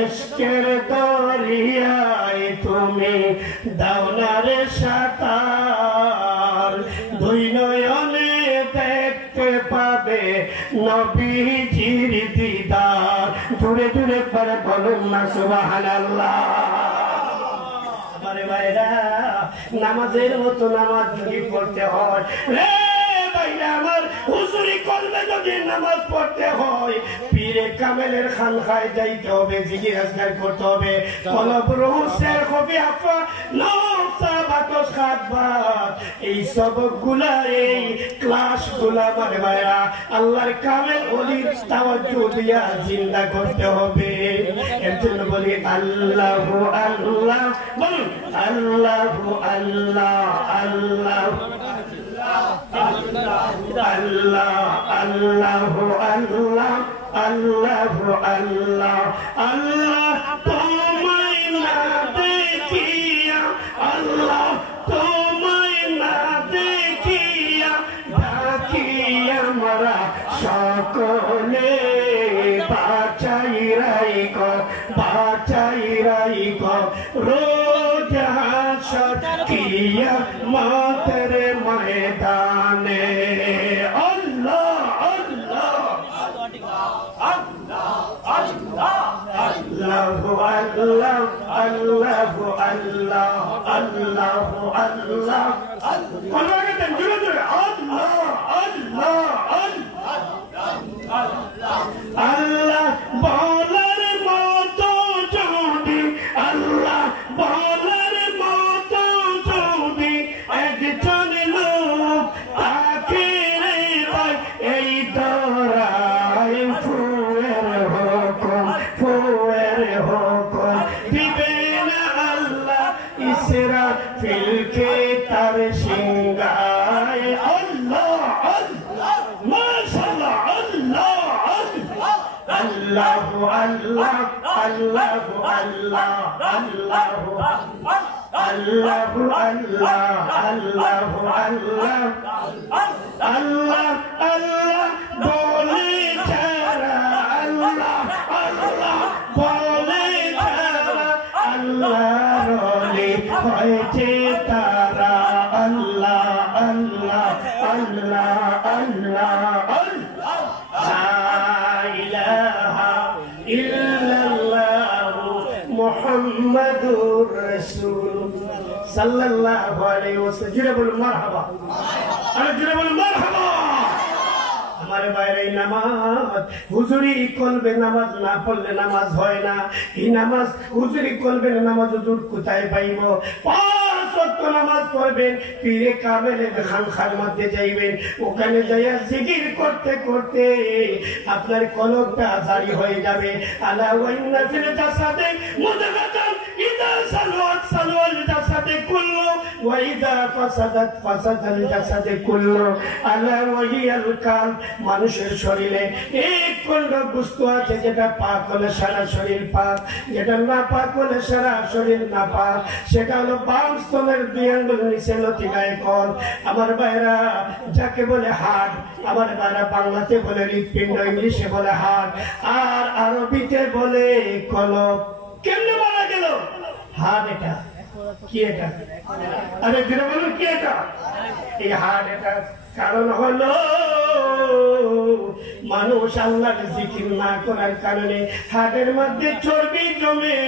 এশকের দরিয়ায় তুমি দাওনারে সাঁতার, দুই নয়নে দেখতে পাবে নবীজির দিদার। জোরে জোরে করে বলুন না সুবহানাল্লাহ। আরে ভাইরা, নামাজের মতো নামাজ যদি পড়তে হয়, রে ভাইরা আমার, হুজুরি করলে যদি নামাজ পড়তে হয়, পীরে কামেলের খানকায় যাইতে হবে, জিকির আজকার করতে হবে, কলব রুসের হবে আপা নফসা বাতস খাতবাত, এই সবগুলা এই ক্লাসগুলা মানে ভাইরা আল্লাহর কামেল ওলির তাওয়াজ্জু দিয়া জিন্দা করতে হবে। এর জন্য বলি আল্লাহু আল্লাহ, বলুন আল্লাহু আল্লাহ আল্লাহ আল্লাহ আল্লাহু আল্লাহ আল্লাহু আল্লাহ আল্লাহ। তোমায় না দেখিয়া, আল্লাহ তোমায় না দেখিয়া, ডাকি আমরা সকলে, বাঁচাই রাইকো বাঁচাই রাইকো রোজ হাসর কিয়ামতের ময়দানে। আল্লাহ আল্লাহ আল্লাহ আল্লাহ আল্লাহু আল্লাহ আল্লাহু আল্লাহ আল্লাহু আল্লাহ আল্লাহ আল্লাহ বলার মতো যদি, আল্লাহ বলার মতো যদি একজন লোক তাকে রে ভাই, এই দরায় ফুয়ের হুকুম ফুয়ের হুকুম দিবে না আল্লাহ ইসরাফিলকে তার সিংহায়। আল্লাহ আল্লাহ মাশাআল্লাহ আল্লাহ আল্লাহু আল্লাহ আল্লাহু আল্লাহ আল্লাহু আল্লাহু আল্লাহ আল্লাহু আল্লাহ আল্লাহ আল্লাহ বলে যারা, আল্লাহ আল্লাহ বলে যারা, আল্লাহর ওলি হয়েছে তারা। আল্লাহ আল্লাহ আল্লাহ আল্লাহ আল্লাহ ইল্লাল্লাহু মুহাম্মাদুর রাসূলুল্লাহ সাল্লাল্লাহু আলাইহি ওয়াসাল্লাম। জুড়ে বলুন মারহাবা, আরে জুড়ে বলুন মারহাবা। हमारे বাইরে নামাজ হুজুরি কলবে নামাজ না পড়লে নামাজ হয় না। এই নামাজ হুজুরি কলবে নামাজ হুজুর কোথায় পাইব? পাঁচ ওয়াক্ত নামাজ পড়বেন, পীরে কামেলের খানকার মধ্যে যাইবেন, ওখানে যাইয়া জিকির করতে করতে আপনার কলবটা জারি হয়ে যাবে। আলা ওয়া ইন্না ফিল জাসাদি মুদগাতান ইদা সালাত সালাল জাসাদি কুল্লু ওয়া ইদা ফাসাদাত ফাসাদাল জাসাদি কুল্লু। আলা ওয়া হিয়াল কালব, মানুষের শরীরে এক খণ্ড বস্তু আছে যেটা পাক হলে সারা শরীর পাক, যেটা না পাক হলে সারা শরীর না পাক, সেটা হলো বাম স্তনের দুই আঙ্গুল নিচে লতিকায় কল। আমার ভাইরা যাকে বলে হার্ট, আমার ভাইরা বাংলাতে বলে হৃৎপিণ্ড, ইংলিশে বলে হার্ট, আর আরবিতে বলে কলব। কেমনে মারা গেল? হার্ট এটা কি? এটা আরে যেটা বলুন কি এটা? এই হার্ট এটা কারণ হলো মানুষ আল্লাহর জিকির না করার কারণে হার্টের মধ্যে চর্বি জমে,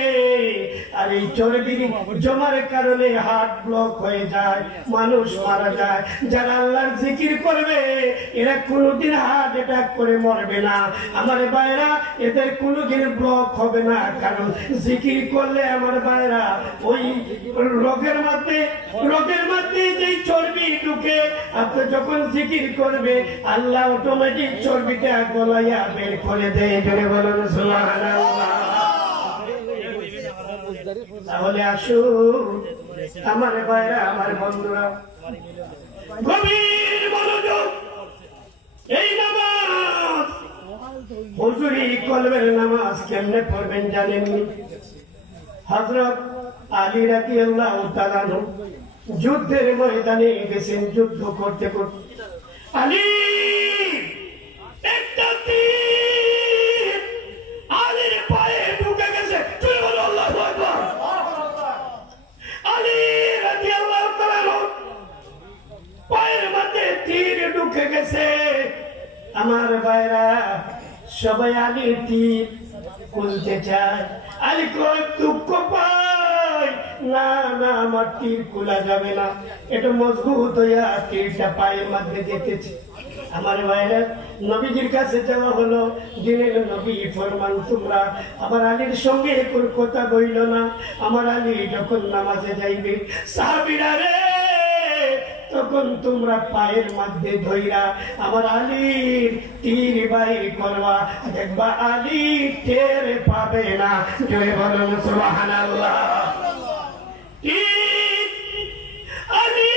আর এই চর্বি জমার কারণে হার্ট ব্লক হয়ে যায়, মানুষ মারা যায়। যারা আল্লাহর জিকির করবে এরা কোনোদিন হার্ট অ্যাটাক করে মরবে না। আমার ভাইরা এদের কোনোদিন ব্লক হবে না, কারণ জিকির করলে আমার ভাইরা ওই রোগের মধ্যে যে চর্বি ঢুকে, আপনি যখন জিকির করবে আল্লাহ অটোমেটিক চর্বিটা গলাইয়া বের করে দেয়। জোরে বলুন সুবহানাল্লাহ। তাহলে আসুন আমার ভাইরা, আমার বন্ধুরা, গভীর মনোযোগ। এই নামাজ হুজুরি কলবের নামাজ কেমনে পড়বেন জানেননি? হযরত আলী রাদিয়াল্লাহু তাআলা আনহু যুদ্ধের ময়দানে গেছেন, যুদ্ধ করতে করতে আলী একটা তীর আলীর পায়ে ঢুকে গেছে। সবাই আলীর তীর খুলতে চায়। আলী কয় দুঃখ পায়, না না আমার তীর খোলা যাবে না, এটা মজবুত হইয়া তীরটা পায়ের মধ্যে যেতেছে। আমার ভাইরা নবীজির কাছে যাওয়া হলো, দিনের নবী ফরমান তোমরা আমার আলীর সঙ্গে কোন কথা বইল না। আমার আলী যখন নামাজে যাইবে, সাহাবীরা রে তখন তোমরা পায়ের মধ্যে ধইরা আমার আলীর তীর বাইর করবা, দেখবা আলী টের পাবে না। জয় বলুন সুবহানাল্লাহ। আলী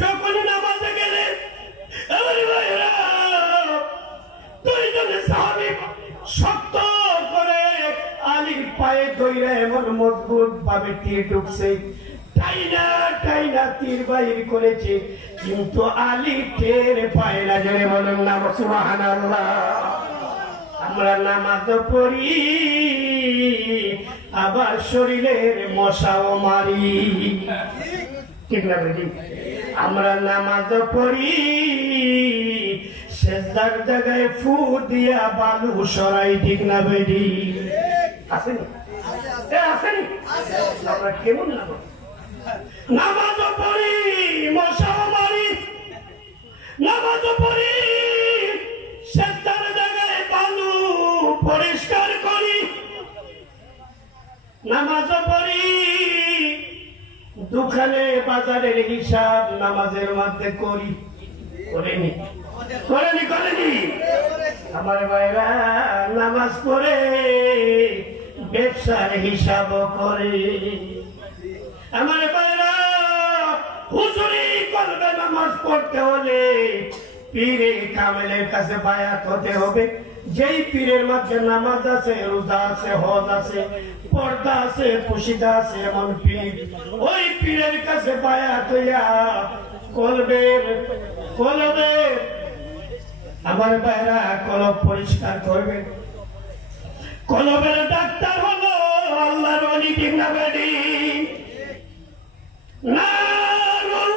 যখন নামাজে গেলেন, আমার ভাইরা দুইজনে সাহাবী শক্ত করে আলীর পায়ে ধইরা এমন মজবুত ভাবে তীর ঢুকছে, টাইনা টাইনা তীর বাইর করেছে, কিন্তু আলী টের পায় না। জোরে বলুন না সুবহানাল্লাহ। আমরা নামাজ পড়ি, আবার শরীরের মশাও মারি, ঠিক না বেটি? আমরা নামাজ পড়ি, সেজদার জায়গায় ফু দিয়া বালু সরাই, ঠিক না বেটি? আসেনি? আসেনি? আমরা কেমন নামাজ নামাজ পড়ি, মশাও মারি, নামাজ পড়ি, সেজদার জায়গায় বালু পরিষ্কার করি, নামাজ পড়ি, দোকানে বাজারের হিসাব নামাজের মধ্যে করি, করেনি করেনি করেনি? আমার ভাইরা নামাজ পড়ে ব্যবসার হিসাব করে। আমার ভাইরা হুজুরি করবে, নামাজ পড়তে হলে পীরে কামেলের কাছে বায়াত হতে হবে। যেই পীরের মধ্যে নামাজ আছে, রোজা আছে, হজ আছে, পর্দা আছে, পুশিদা আছে, এমন পীর, ওই পীরের কাছে বায়াত হইয়া কলবে আমার ভাইরা কলব পরিষ্কার করবে। কলবের ডাক্তার হলো আল্লাহর ওলি, ঠিক না বেটি? নারুল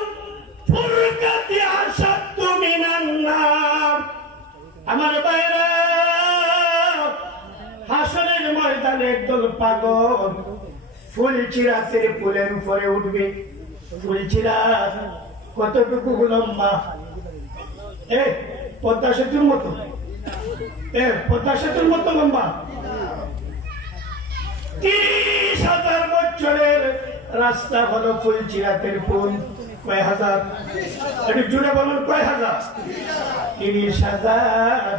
ফুরকাতি আশাদ্দু মিনান নার। আমার ভাইরা হাসরের ময়দানে একদল পাগল ফুলচিরাতের ফুলের উপরে উঠবে। ফুলচিরাত কতটুকু লম্বা? পদ্মা সেতুর মতো, পদ্মা সেতুর মতো লম্বা। 30,000 বছরের রাস্তা হলো ফুলচিরাতের ফুল। কয় হাজার? একটু জুড়ে বলুন, কয় হাজার? 30,000।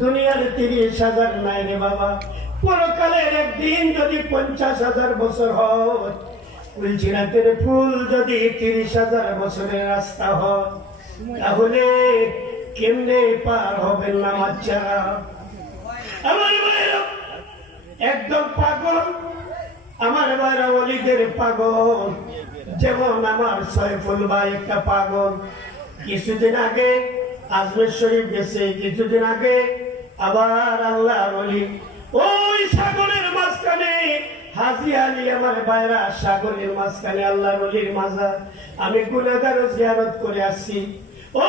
দুনিয়ার 30,000 নাই রে বাবা। পরকালের একদিন যদি 50,000 বছর হয়, ফুলচিরাতের ফুল যদি 30,000 বছরের রাস্তা হয়, তাহলে কেমনে পার হবেন নামাজ ছাড়া? আমার ভাইরা একদম পাগল, আমার ভাইরা ওলিদের পাগল। যেমন আমার সয়ফুল ভাই একটা পাগল, কিছুদিন আগে আজমের শরীফ গেছে, কিছুদিন আগে আবার আল্লাহর ওলি ওই সাগরের মাঝখানে হাজী আলী। আমার ভাইরা সাগরের মাঝখানে আল্লাহর ওলির মাজার আমি গুনাহগার জিয়ারত করে আসছি। ও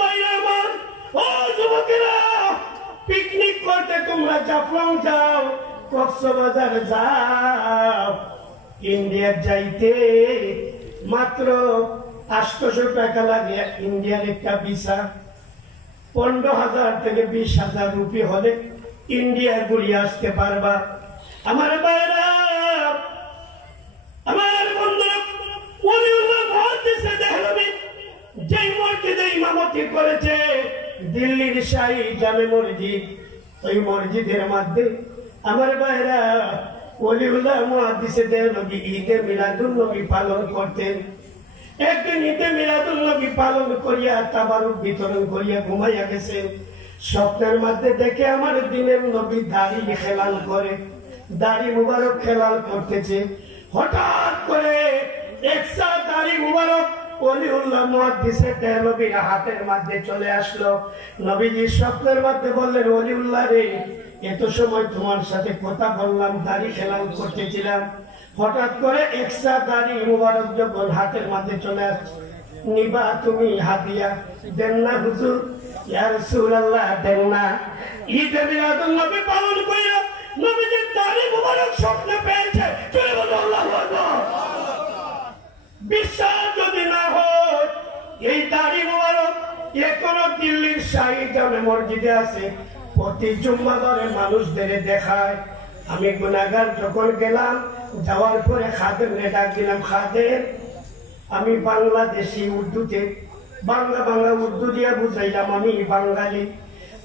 ভাইরা আমার, ও যুবকেরা, পিকনিক করতে তোমরা জাফলং যাও, কক্সবাজার যাও, ইন্ডিয়ার যাইতে মাত্র 800 টাকা লাগে। ইন্ডিয়ার একটা ভিসা 15,000 থেকে 20,000 রুপি হলে ইন্ডিয়া ঘুরিয়ে আসতে পারবা। আমার ভাইরা, আমার বন্ধুরা, ওলিউল্লাহ মসজিদে দেহলভী যেই মসজিদে ইমামতি করেছে, দিল্লির শাহী জামে মসজিদ, ওই মসজিদের মধ্যে আমার ভাইরা ওলিউল্লাহ মুহাদ্দিসে দেহলভী ঈদে মিলাদুন নবী পালন করতেন। একদিন ঈদে মিলাদুন নবী পালন করিয়া তাবারুক বিতরণ করিয়া ঘুমাইয়া গেছেন। স্বপ্নের মধ্যে দেখে আমার দিনের নবী দাড়ি খেলাল করে, দাড়ি মুবারক খেলাল করতেছে। হঠাৎ করে একসা দাড়ি মুবারক ওলিউল্লাহ মুহাদ্দিসে দেহলভীর হাতের মধ্যে চলে আসলো। নবীজি স্বপ্নের মধ্যে বললেন, ওলিউল্লাহ রে, এত সময় তোমার সাথে কথা বললাম, দাড়ি খেলাল করতেছিলাম, হঠাৎ করে একসা দাড়ি মুবারক যখন হাতের মধ্যে চলে আসছে, নিবা তুমি হাদিয়া? দেন না হুজুর। ইয়া রাসূলুল্লাহ দেন না। ঈদে মিলাদুন নবী পালন কইরা নবীজির দাড়ি মুবারক স্বপ্নে পেয়েছে। চলে বলো আল্লাহু আকবার। বিশ্বাস যদি না হয় এই দাড়ি মুবারক এখনো দিল্লির শাহী জামে মসজিদে আছে। প্রতি জুম্মাবারে মানুষদের দেখায়। আমি গুনাহগার যখন গেলাম, যাওয়ার পরে খাদেমকে ডাক দিলাম, খাদেম আমি বাংলাদেশি উর্দুতে বাংলা উর্দু দিয়ে বুঝাইলাম আমি বাঙালি।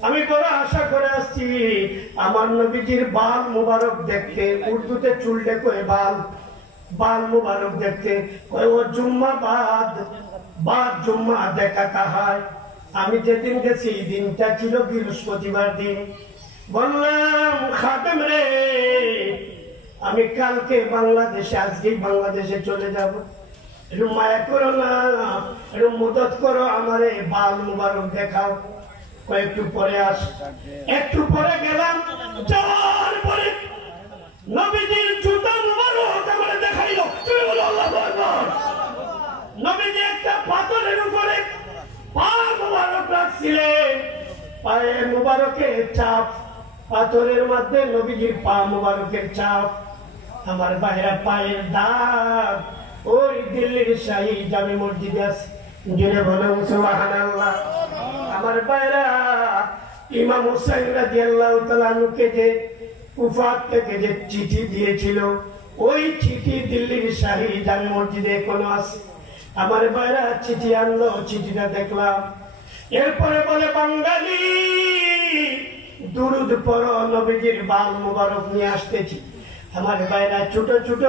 আমি বড় আশা করে আসছি আমার নবীজির বাল মুবারক দেখতে। উর্দুতে চুলটে কয়ে বাল মুবারক দেখতে। ও জুম্মা বাদ জুম্মা দেখাতে হয়। আমি যেদিন গেছি দিনটা ছিল বৃহস্পতিবার দিন। বললাম খাদেম রে আমি কালকে বাংলাদেশে, আজকেই বাংলাদেশে চলে যাব, একটু মায়া করো না, একটু মদত করো, আমারে বাল মুবারক দেখাও। কয়েকটু পরে একটু পরে গেলাম। যাওয়ার পরে নবীজির জুতা মুবারক আমারে দেখাইলো। তুমি বলো আল্লাহু আকবার। নবীজি একটা পাথরের উপরে পা মুবারক রাখছিলেন। পায়ে মুবারকের চাপ, পাথরের মধ্যে নবীজির পা মুবারকের চাপ। আমার বাইরা পায়ের দাগ ওই দিল্লির শাহী জামে মসজিদে আছে। জুড়ে বলুন সুবহানাল্লাহ। আমার বাইরা ইমাম হুসাইন রাদিয়াল্লাহু তাআলা আনহুকে যে কুফা থেকে যে চিঠি দিয়েছিল, ওই চিঠি দিল্লির শাহী জামে মসজিদে এখনো আছে। আমার বাইরা চিঠি আনলো, চিঠিটা দেখলাম। এরপরে বলে বাঙালি দুরুদ পড়ো, নবীজির বাল মুবারক নিয়ে আসতেছি। আমার বাইরা ছোট ছোট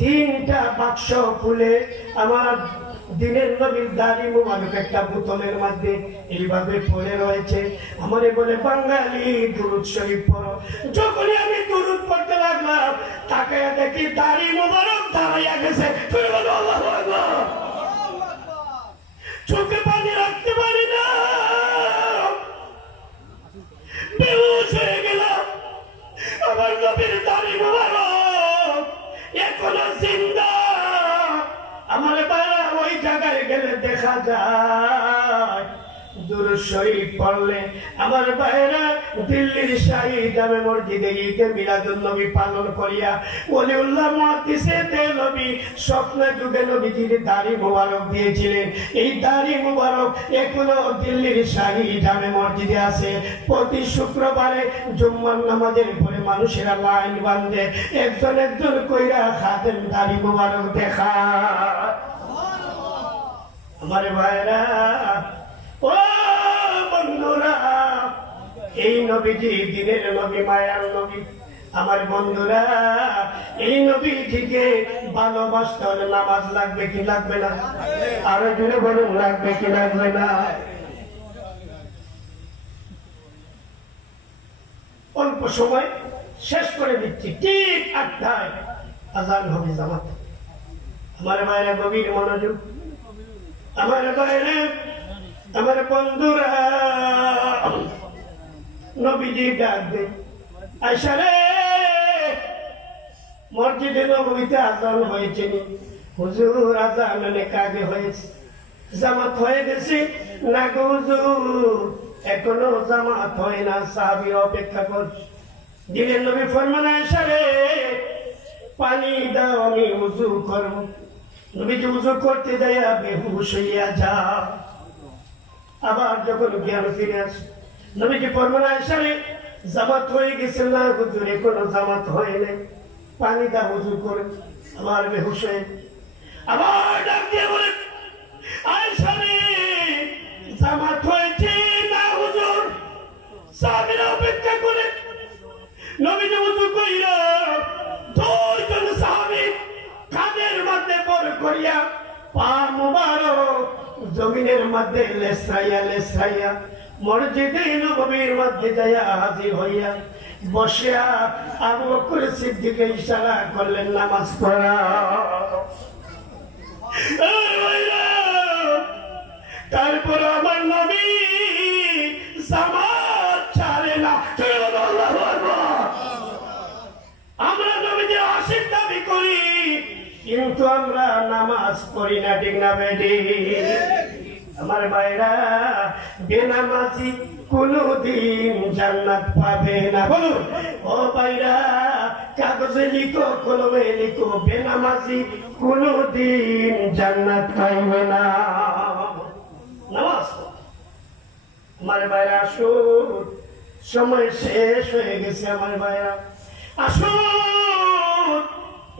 3টা বাক্স খুলে আমার দিনের নবীর দাড়ি মুবারক একটা বোতলের মধ্যে এইভাবে পড়ে রয়েছে। আমারে বলে বাঙালি দুরুদ শরীফ পড়ো। যখনই আমি দুরুদ পড়তে লাগলাম, তাকায়া দেখি দাড়ি মুবারক দাঁড়াইয়া গেছে। তুমি বলো আল্লাহু আকবার। চোখে পানি রাখতে পারি না, বেহুশ হয়ে গেলাম। আমার নবীর দাড়ি মুবারক এখনো জিন্দা। আমার বাইরে ওই জায়গায় গেলে দেখা যায় দুরূদ শরীফ পড়লে আমার বাইরে দিল্লির শাহী জামে মসজিদে ঈদে মিলাদুন নবী পালন করিয়া ওলিউল্লাহ মুহাদ্দিসে দেলবি স্বপ্নে যুগে নবীজির দাড়ি মুবারক দিয়েছিলেন। এই দাড়ি মুবারক এখনো দিল্লির শাহী জামে মসজিদে আছে। প্রতি শুক্রবারে জুম্মার নামাজের পরে মানুষেরা লাইন বাঁধে, একজন কইরা খাদেম দাড়ি মুবারক দেখা। আমার ভাইরা ও বন্ধুরা, এই নবীজি দিনের নবী, মায়ার নবী। আমার বন্ধুরা, এই নবীজিকে ভালোবাসতে হলে নামাজ লাগবে কি লাগবে না? আরো জুড়ে বলুন, লাগবে কি লাগবে না? অল্প সময় শেষ করে দিচ্ছি। ঠিক 8টায় আযান হবে জামাত। আমার মায়েরা গভীর মনোযোগ। আমার বাইরে আমার বন্ধুরা, নবীজি ডাকবে আয়েশা রে, মসজিদে নববীতে আযান হয়েছে। হুজুর আযান অনেক আগে হয়েছে, জামাত হয়ে গেছে না গো হুজুর? এখনো জামাত হয় না, সাহাবীরা অপেক্ষা করছে। দিনের নবী ফরমান, আয়েশা রে পানি দাও, আমি ওযু করব। নবীজি ওযু করতে যাইয়া বেহুশ হইয়া যাও। আবার যখন জ্ঞান ফিরে আসে, নবীজি ফরমান, আয়েশা রে জামাত হয়ে গেছে না হুজুর? এখনো জামাত হয় নাই, পানি দাও, ওযু করে। আবার বেহুশ হয়ে আবার ডাক দিয়ে বলে, আয়েশা রে জামাত হয়েছে না হুজুর? সাহাবীরা অপেক্ষা করে। নবীজি ওযু কইরা 2 জন সাহাবী কাঁধের মধ্যে বড় করিয়া পা মুবারক জমিনের মধ্যে লেসাইয়া মসজিদে নববীর মধ্যে যাইয়া হাজির হইয়া বসিয়া আবু বকর সিদ্দিককে ইশারা করলেন, নামাজ পড়া। তারপর আমার নবী জামাত ছাড়ে না। আল্লাহু আকবার। আমরা নবীজির আশিক দাবি করি, কিন্তু আমরা নামাজ পড়ি না, ঠিক না বেটি? আমার ভাইরা বেনামাজি কোনদিন জান্নাত পাবে না। বলুন ও ভাইরা, কাগজে লিখো, কলমে লিখো, বেনামাজি কোনদিন জান্নাত পাইবে না। নামাজ আমার ভাইরা আসুন, সময় শেষ হয়ে গেছে। আমার ভাইরা আসুন,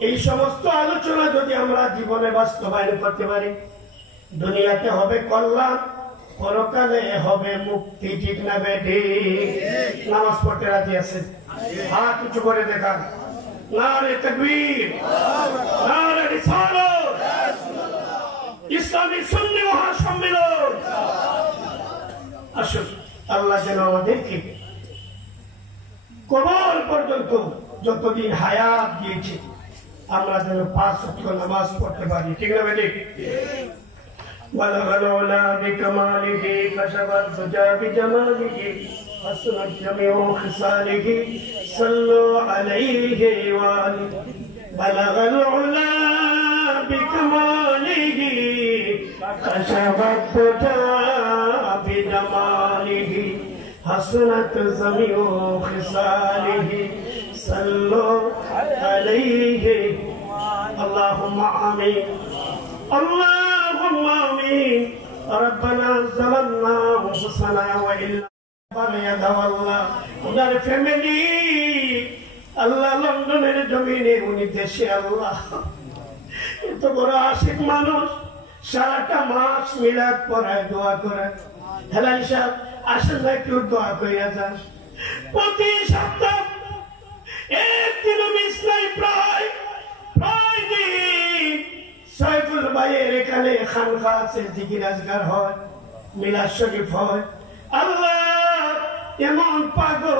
এই সমস্ত আলোচনা যদি আমরা জীবনে বাস্তবায়ন করতে পারি, দুনিয়াতে হবে কল্যাণ, পরকালে হবে মুক্তি। ঠিক না বেটি? নামাজ পড়তে রাজি আছেন? হাত উঁচু করে দেখান। নারে তাকবীর, নারে রিসালাত, ইসলামী সুন্নি মহাসম্মেলন। আসুন, আল্লাহ যেন আমাদেরকে কবর পর্যন্ত যতদিন হায়াত দিয়েছে আমরা যেন 5 ওয়াক্ত নামাজ পড়তে পারি। ঠিক না বেটি? بلغ العلا بكماله كشف الدجى بجماله حسنت جميع خصاله صلوا عليه وآله. بلغ العلا بكماله كشف الدجى بجماله حسنت جميع خصاله صلوا عليه. اللهم آمين. اللهم آمين. ربنا ظلمنا أنفسنا وإن لم يتولى উনার ফ্যামিলি আল্লাহ লন্ডনের জমিনে, উনি দেশে আল্লাহ এত বড় আশিক মানুষ, সারাটা মাস মিলাদ পড়ায়, দোয়া করে। হেলাল সাহেব আসেন না, একটু দোয়া কইয়া যান। প্রতি সপ্তাহ একদিন মিস নাই, প্রায় দিন সাইফুল ভাইয়ের এখানে খানকা আছে, জিকির আজগার হয়, মিলাদ শরীফ হয়। আল্লাহ এমন পাগল,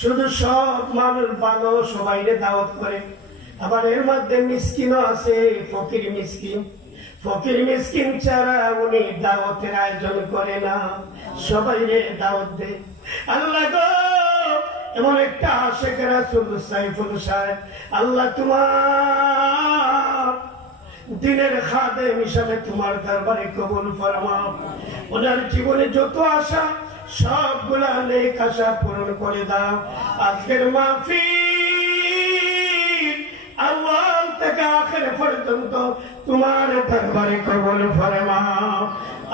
শুধু সব মানুষ ভালো, সবাইরে দাওয়াত করে। আবার এর মধ্যে মিসকিনও আছে, ফকির মিসকিন। ফকির মিসকিন ছাড়া উনি দাওয়াতের আয়োজন করে না, সবাইরে দাওয়াত দেয়। আল্লাহ গো, এমন একটা আশিক রাসূল সাইফুল সাহেব, আল্লাহ তোমার দিনের খাদেম হিসাবে তোমার দরবারে কবুল ফরমাও। ওনার জীবনে যত আশা সবগুলা নেক আশা পূরণ করে দাও। আজকের মাহফিল আউয়াল থেকে আখির পর্যন্ত তোমার দরবারে কবুল ফরমাও।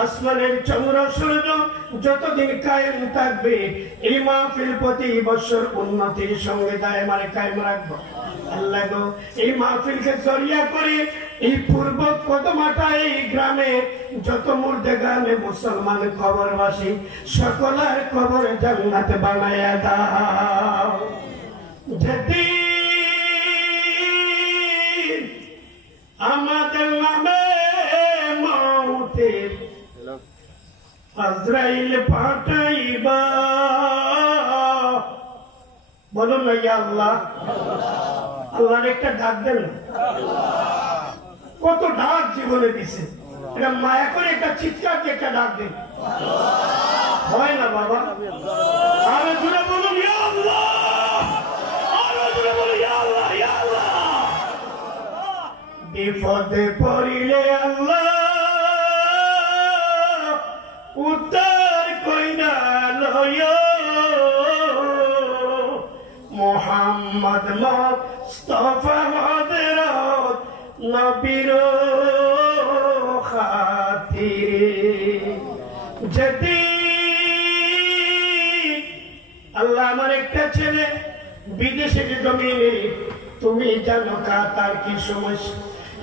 আসমানের চন্দ্র সূর্য যতদিন কায়েম থাকবে, এই মাহফিল প্রতি বছর উন্নতির সঙ্গে দায়মারে কায়েম রাখবো। আল্লাহ গো, এই মাহফিলকে জরিয়া করে এই পূর্ব কদমাটা, এই গ্রামে যত মুর্দেগানে মুসলমান কবরবাসী, সকলের কবর জান্নাতে বানায়া দাও। যেদিন আমাদের নামে মওতের আজরাইল পাঠাইবা, বলুন না ইয়া আল্লাহ। আল্লাহর একটা ডাক দেন। কত ডাক জীবনে দিছে, এটা মায়া করে একটা চিৎকার দিয়ে একটা ডাক দেন। হয় না বাবা? আরো জুড়ে বলুন ইয়া আল্লাহ, আরো জুড়ে বলুন ইয়া আল্লাহ, ইয়া আল্লাহ। বিপদে পড়িলে আল্লাহ উদ্ধার কইরা লয়, মুহাম্মদ মুস্তাফা হযরত নবীর খাতিরে। যদি আল্লাহ, আমার একটা ছেলে বিদেশে জমিনে, তুমি জানো তার কি সমস্যা,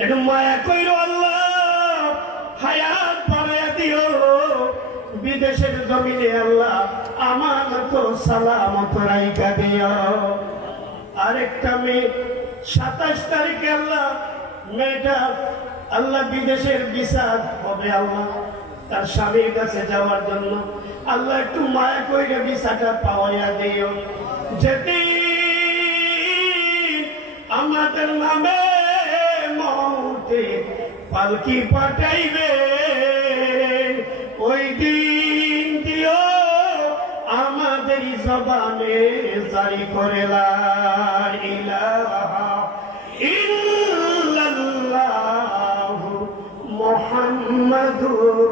একটু মায়া কইরো আল্লাহ, হায়াত বাড়াইয়া দিও। বিদেশের জমিনে আল্লাহ আমার তো সালামত রাইখা দিও। আরেকটা মেয়ে 27 তারিখে আল্লাহ, মেয়েটা আল্লাহ বিদেশের ভিসা হবে, আল্লাহ তার স্বামীর কাছে যাওয়ার জন্য আল্লাহ একটু মায়া কইরে ভিসাটা পাওয়াইয়া দিও। যেদিন আমাদের নামে মওতে পালকি পাঠাইবে, ওই দিন দিও আমাদের জবানে জারি করে লা ইলাহা ইল্লাল্লাহু মুহাম্মাদুর